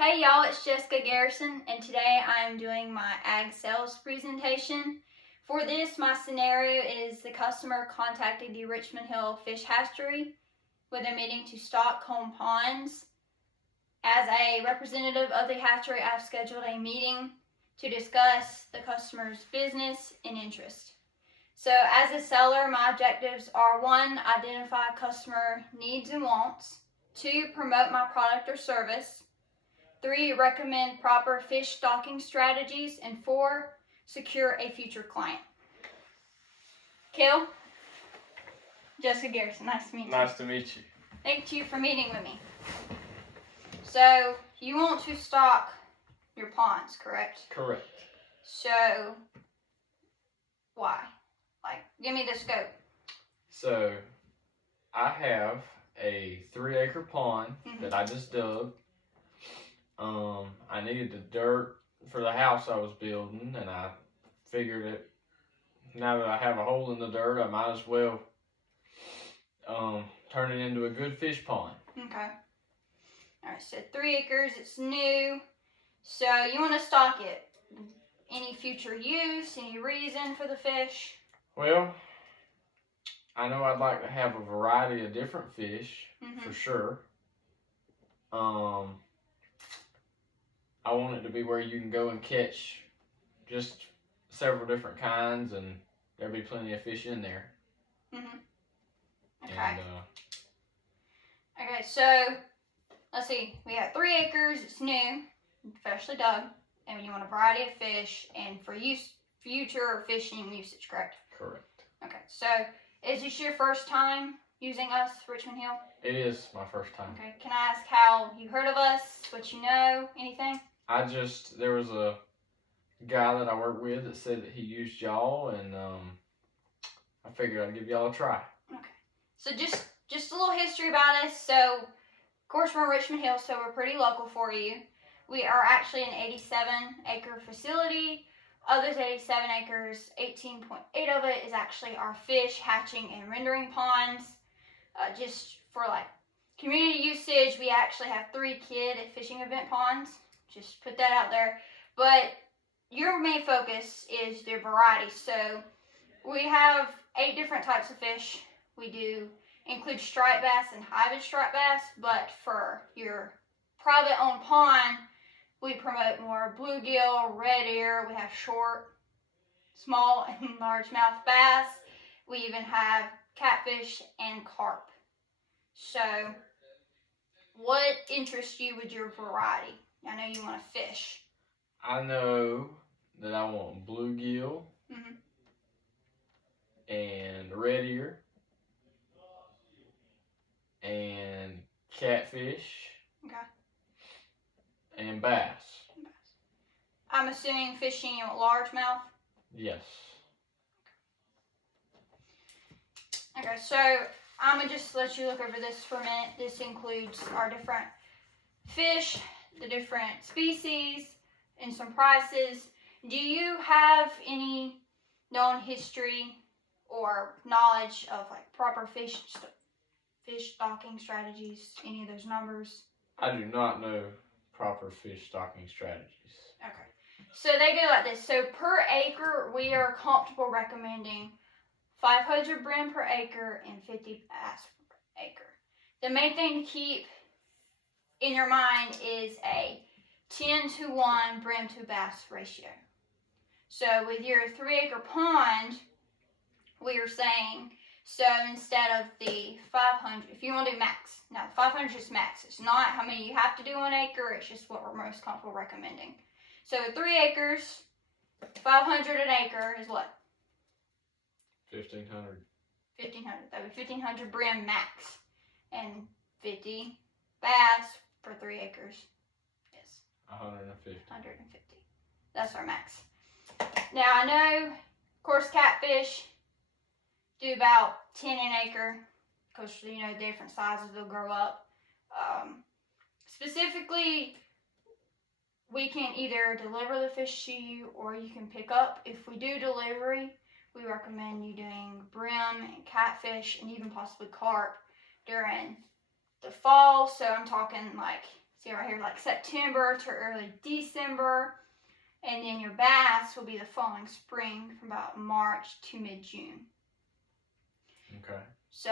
Hey y'all, it's Jessica Garrison, and today I am doing my ag sales presentation. For this, my scenario is the customer contacted the Richmond Hill Fish Hatchery with a meeting to stock home ponds. As a representative of the hatchery, I've scheduled a meeting to discuss the customer's business and interest. So as a seller, my objectives are 1, identify customer needs and wants, 2, promote my product or service, 3, recommend proper fish stocking strategies, and 4, secure a future client. Kill. Jessica Garrison, nice to meet you. Nice to meet you. Thank you for meeting with me. So, you want to stock your ponds, correct? Correct. So, why? Give me the scope. So, I have a 3-acre pond that I just dug. I needed the dirt for the house I was building, and I figured that now that I have a hole in the dirt, I might as well turn it into a good fish pond. Okay. Alright, so 3 acres, it's new. So you want to stock it. Any future use, any reason for the fish? Well, I know I'd like to have a variety of different fish, for sure. I want it to be where you can go and catch just several different kinds, and there'll be plenty of fish in there. Okay. And, okay, so let's see. We got 3 acres. It's new, freshly dug, and you want a variety of fish and for future fishing usage, correct? Correct. Okay, so is this your first time using us, Richmond Hill? It is my first time. Okay, can I ask how you heard of us, what you know, anything? There was a guy that I work with that said that he used y'all, and I figured I'd give y'all a try. Okay, so just a little history about us. So, of course, we're in Richmond Hill, so we're pretty local for you. We are actually an 87-acre facility. Of those 87 acres, 18.8 of it is actually our fish hatching and rendering ponds. Just for community usage, we actually have 3 kid fishing event ponds. Just put that out there. But your main focus is the variety. So we have 8 different types of fish. We do include striped bass and hybrid striped bass, but for your private owned pond, we promote more bluegill, red ear. We have short, small, and largemouth bass. We even have catfish and carp. So, what interests you with your variety? I know you want to fish. I know that I want bluegill and red ear and catfish. Okay. And bass. I'm assuming fishing you want largemouth? Yes. Okay, so I'm going to just let you look over this for a minute. This includes our different fish, the different species, and some prices. Do you have any known history or knowledge of proper fish stocking strategies, any of those numbers? I do not know proper fish stocking strategies. Okay. So they go like this. So per acre, we are comfortable recommending 500 brim per acre and 50 bass per acre. The main thing to keep in your mind is a 10-to-1 brim to bass ratio. So with your 3-acre pond, we are saying, so instead of the 500, if you want to do max, now 500 is just max. It's not how many you have to do on an acre, it's just what we're most comfortable recommending. So 3 acres, 500 an acre is what? 1,500. 1,500. That would be 1,500 brim max. And 50 bass for 3 acres is 150. 150. That's our max. Now I know, of course, catfish do about 10 an acre, because different sizes will grow up. Specifically, we can either deliver the fish to you or you can pick up. If we do delivery, we recommend you doing brim and catfish and even possibly carp during the fall. So I'm talking see right here, like September to early December. And then your bass will be the following spring from about March to mid-June. Okay. So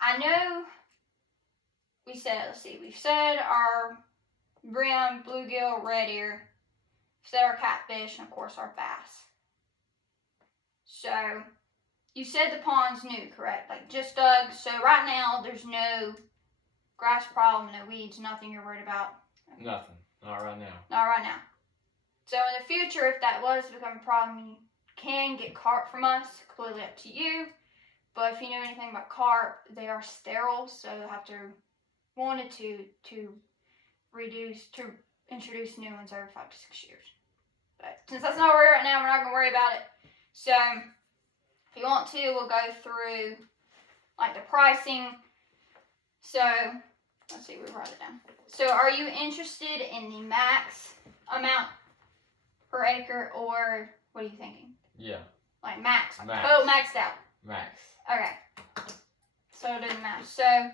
I know we've said our brim, bluegill, red ear, we've said our catfish, and of course our bass. So you said the pond's new, correct? Like just dug. So right now there's no grass problem, no weeds, nothing you're worried about. Nothing. Not right now. Not right now. So in the future, if that was to become a problem, you can get carp from us. Completely up to you. But if you know anything about carp, they are sterile, so you'll have to introduce new ones every 5 to 6 years. But since that's not where we're at now, we're not gonna worry about it. So if you want to, we'll go through like the pricing. So let's see, we wrote it down. So are you interested in the max amount per acre, or what are you thinking? Yeah. Like max. Max. Oh, maxed out. Max. Okay. So it doesn't matter. So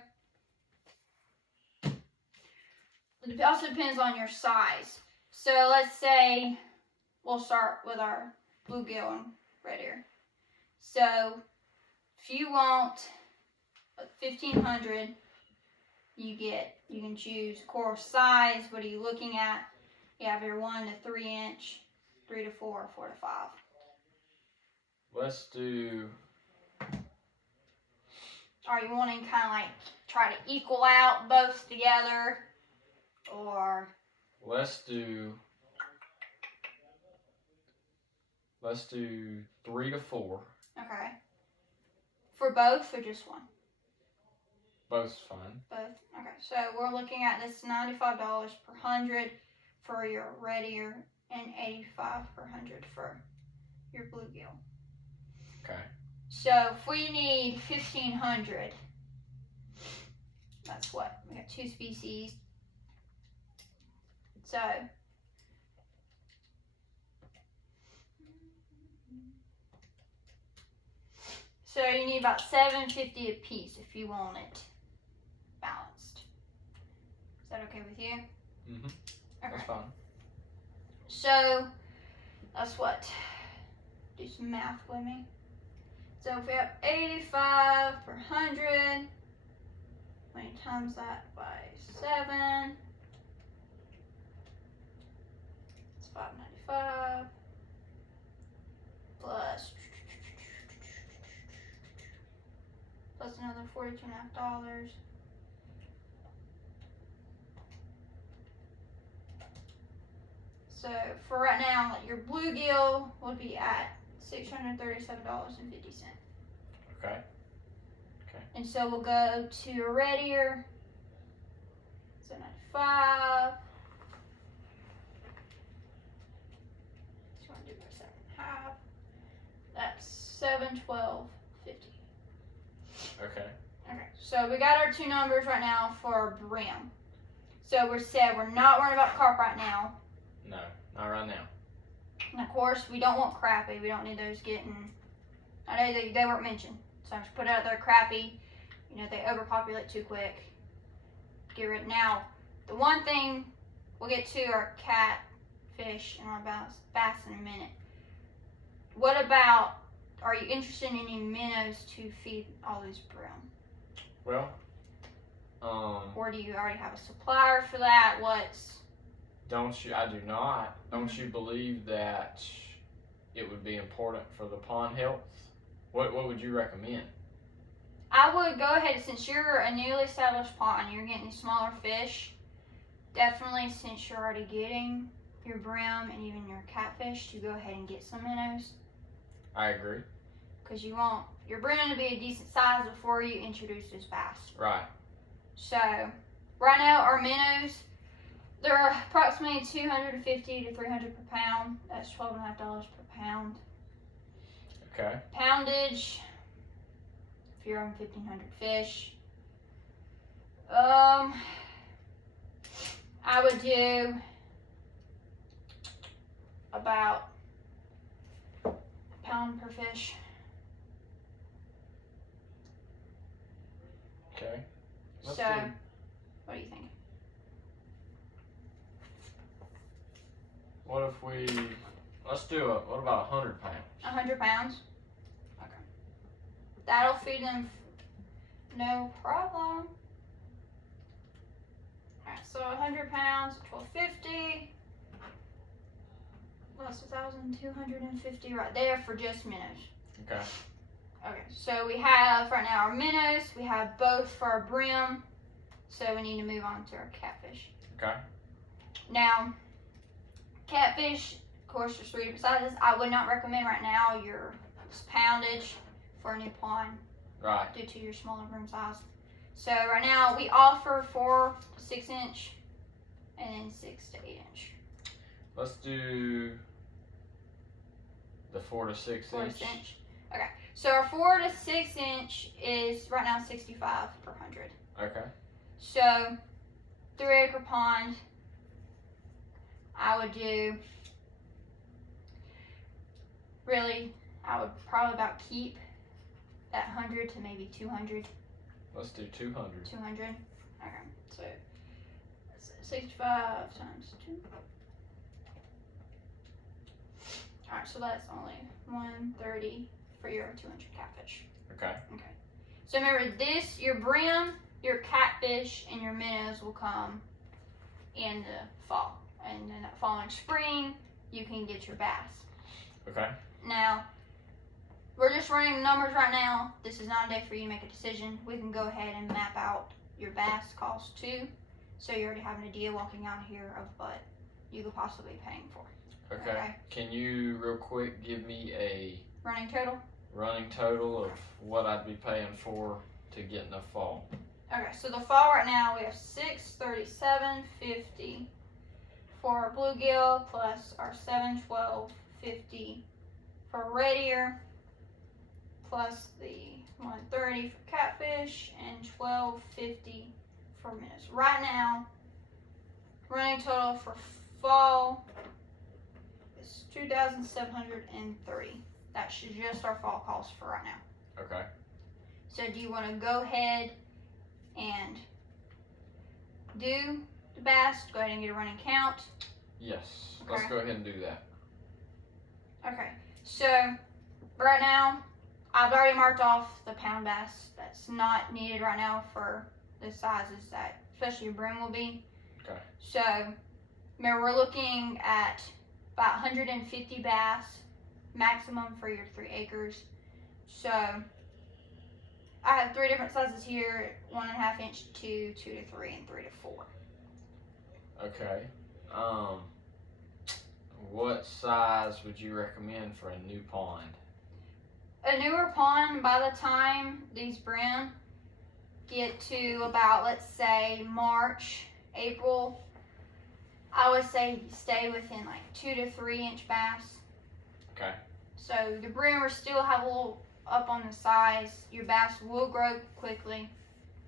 it also depends on your size. So let's say we'll start with our bluegill and red ear. So if you want 1,500, you can choose course size. What are you looking at? You have your 1 to 3 inch, 3 to 4, 4 to 5. Let's do. Are you wanting kind of like try to equal out both together, or? Let's do 3 to 4. Okay. For both or just one? Both's fine. Both. Okay. So we're looking at this $95 per 100 for your red ear and $85 per 100 for your bluegill. Okay. So if we need 1,500, that's what? We got 2 species. So you need about $7.50 a piece if you want it balanced. Is that okay with you? Mhm. Okay. That's fine. So that's what. Do some math with me. So if we have 85 per 100, when you times that by 7, it's $5.95 plus another $42.50. So for right now, your bluegill would be at $637.50. Okay. And so we'll go to a red ear. So 95. So I'm gonna do my 7.5. That's $712.50. Okay. Okay. So we got our 2 numbers right now for brim. So we're not worried about carp right now. No, not right now. And of course, we don't want crappie. We don't need those getting. I know they weren't mentioned, so I'm just put it out there. Crappie, they overpopulate too quick. Get rid. Now, the one thing we'll get to are catfish and our bass in a minute. What about? Are you interested in any minnows to feed all these brim? Well, Or do you already have a supplier for that? I do not. Don't you believe that it would be important for the pond health? What would you recommend? I would go ahead, since you're a newly established pond, you're getting these smaller fish. Definitely, since you're already getting your brim and even your catfish, to go ahead and get some minnows. I agree. Because you want your brim to be a decent size before you introduce this bass. Right. So, right now, our minnows, they're approximately $250 to $300 per pound. That's $12.50 per pound. Okay. Poundage, if you're on 1,500 fish, I would do about a pound per fish. Okay. So, what do you think? What if let's do what about 100 pounds? 100 pounds? Okay. That'll feed them no problem. Alright, so 100 pounds, 1250. Plus 1,250 right there for just minnows. Okay. Okay, so we have right now our minnows, we have both for our brim, so we need to move on to our catfish. Okay. Now, catfish, of course, there's 3 different sizes. I would not recommend right now your poundage for a new pond. Right. Due to your smaller brim size. So right now we offer 4 to 6 inch and then 6 to 8 inch. Let's do the 4 to 6 4 inch. to 6 inch. Okay. So our 4 to 6 inch is right now 65 per 100. Okay. So 3-acre pond, I would do I would probably about keep that 100 to maybe 200. Let's do 200. 200. Okay. So 65 times 2. Alright, so that's only 130 for your 200 catfish. Okay. Okay. So remember this, your brim, your catfish, and your minnows will come in the fall. And then that following spring, you can get your bass. Okay. Now, we're just running the numbers right now. This is not a day for you to make a decision. We can go ahead and map out your bass cost too. So you already have an idea walking out here of what you could possibly be paying for. Okay. Can you real quick give me a Running total? running total of what I'd be paying for to get in the fall? Okay, so the fall right now we have $637.50 for our bluegill plus our $712.50 for red ear plus the $130 for catfish and $12.50 for minnows. Right now, running total for fall is $2,730. That's just our fall cost for right now. Okay. So do you want to go ahead and do the bass? Go ahead and get a running count. Yes. Okay. Let's go ahead and do that. Okay. So right now, I've already marked off the pound bass. That's not needed right now for the sizes that, especially your brim, will be. Okay. So remember, we're looking at about 150 bass maximum for your 3 acres. So I have 3 different sizes here: 1.5 inch, 2, 2 to 3, and 3 to 4. Okay. What size would you recommend for a new pond? A newer pond, by the time these brim get to about, let's say, March, April, I would say stay within like 2 to 3 inch bass. Okay. So the brim will still have a little up on the size. Your bass will grow quickly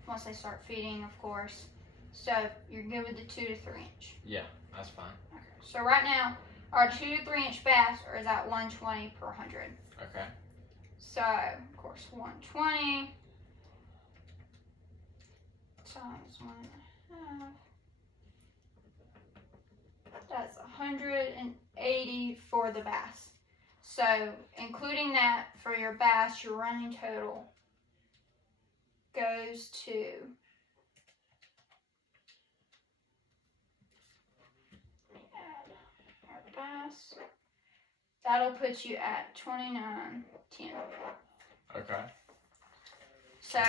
once they start feeding, of course. So you're good with the 2 to 3 inch. Yeah, that's fine. Okay. So right now, our 2 to 3 inch bass is at $120 per 100. Okay. So of course 120 times 1.5. That's 180 for the bass. So including that for your bass, your running total goes to our bass. That'll put you at $29.10. Okay. So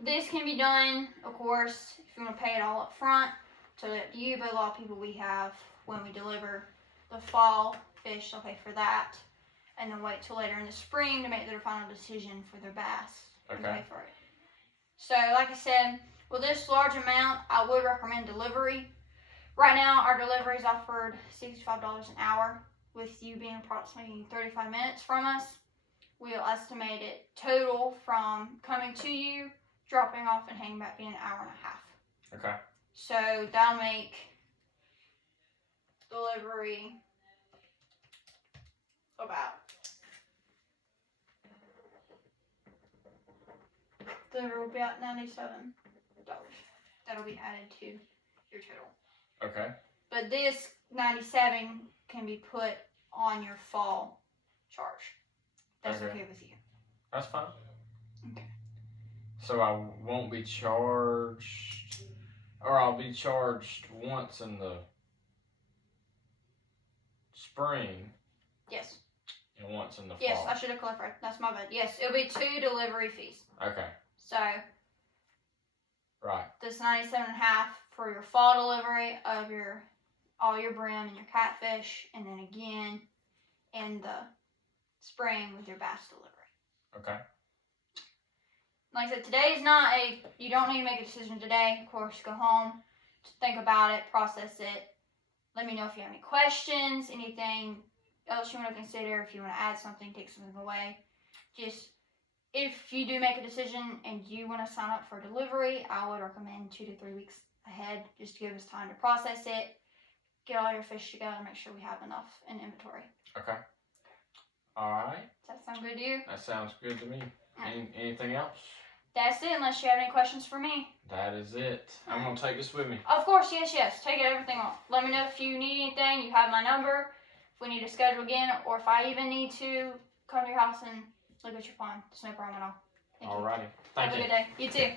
this can be done, of course, if you want to pay it all up front. So that you, but a lot of people we have when we deliver the fall fish, they'll pay for that, and then wait till later in the spring to make their final decision for their bass and Okay. pay for it. So, like I said, with this large amount, I would recommend delivery. Right now, our delivery is offered $65 an hour, with you being approximately 35 minutes from us. We'll estimate it total from coming to you, dropping off, and hanging back in an hour and a half. Okay. So that'll make delivery about delivery will be at $97. That'll be added to your total. Okay. But this 97 can be put on your fall charge. That's okay with you. That's fine. Okay. So I won't be charged, or I'll be charged once in the spring Yes. and once in the Yes, fall. I should have clarified. That's my bad. Yes, it'll be 2 delivery fees. Okay. So Right. this 97.5 for your fall delivery of all your brim and your catfish, and then again in the spring with your bass delivery. Okay. Like I said, today's not you don't need to make a decision today. Of course, go home, think about it, process it. Let me know if you have any questions, anything else you want to consider, if you want to add something, take something away. Just, if you do make a decision and you want to sign up for delivery, I would recommend 2 to 3 weeks ahead, just to give us time to process it, get all your fish together, make sure we have enough in inventory. Okay. All right. Does that sound good to you? That sounds good to me. Anything else? That's it, unless you have any questions for me. That is it. I'm going to take this with me. Of course, yes. Take everything off. Let me know if you need anything. You have my number. If we need to schedule again, or if I even need to come to your house and look at your pond. It's no problem at all. Thank you. All righty. Thank Have you. a good day. You too.